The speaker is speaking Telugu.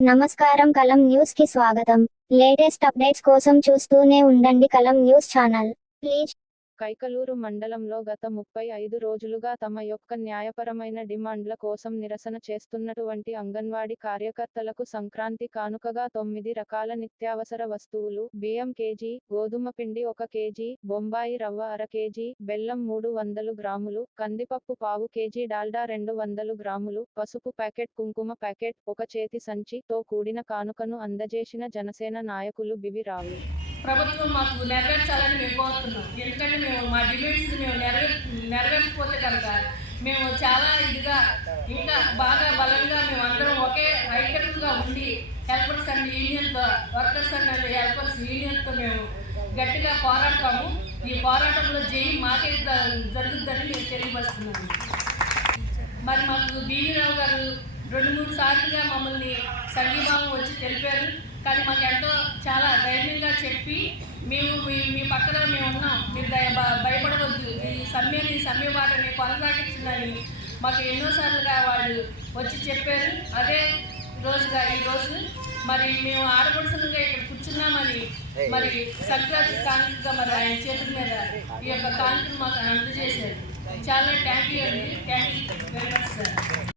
నమస్కారం కలం న్యూస్ కి స్వాగతం. లేటెస్ట్ అప్డేట్స్ కోసం చూస్తూనే ఉండండి కలం న్యూస్ ఛానల్. ప్లీజ్. కైకలూరు మండలంలో గత 35 రోజులుగా తమ యొక్క న్యాయపరమైన డిమాండ్ల కోసం నిరసన చేస్తున్నటువంటి అంగన్వాడీ కార్యకర్తలకు సంక్రాంతి కానుకగా 9 రకాల నిత్యావసర వస్తువులు, బియ్యం కేజీ, గోధుమ పిండి 1 కేజీ, బొంబాయి రవ్వ అర కేజీ, బెల్లం 300 గ్రాములు, కందిపప్పు పావు కేజీ, డాల్డా 200 గ్రాములు, పసుపు ప్యాకెట్, కుంకుమ ప్యాకెట్, ఒక చేతి సంచి తో కూడిన కానుకను అందజేసిన జనసేన నాయకులు బివి రావు. ప్రభుత్వం మాకు నెరవేర్చాలని మేము కోరుతున్నాం. ఎందుకంటే మేము మా డిమాండ్స్ మేము నెరవేర్చకపోతే కనుక మేము చాలా ఇదిగా ఇంకా బాగా బలంగా మేము అందరం ఒకే ఐక్యతగా ఉండి హెల్పర్స్ అండ్ యూనియన్తో వర్కర్స్ అండ్ హెల్పర్స్ యూనియన్తో మేము గట్టిగా పోరాడతాము. ఈ పోరాటంలో జై మాకే జరుగుతుందని మేము తెలియపరుస్తున్నాము. మరి మాకు బీవీరావు గారు 2-3 సార్లుగా మమ్మల్ని సంఘీభావం వచ్చి తెలిపారు. కానీ మాకు ఎంతో చాలా ధైర్యంగా చెప్పి మేము మీ పక్కన మేము ఉన్నాం, మీరు భయపడవద్దు, ఈ సమ్మె బాటని కొనసాగించిందని మాకు ఎన్నోసార్లుగా వాళ్ళు వచ్చి చెప్పారు. అదే రోజుగా ఈరోజు మరి మేము ఆడపడుచులుగా ఇక్కడ కూర్చున్నామని మరి సంక్రాంతి కానుకగా మరి ఆయన చేతుల మీద ఈ యొక్క కానుకను మాకు అందజేశారు. చాలా థ్యాంక్ యూ అండి. Thank you very much sir.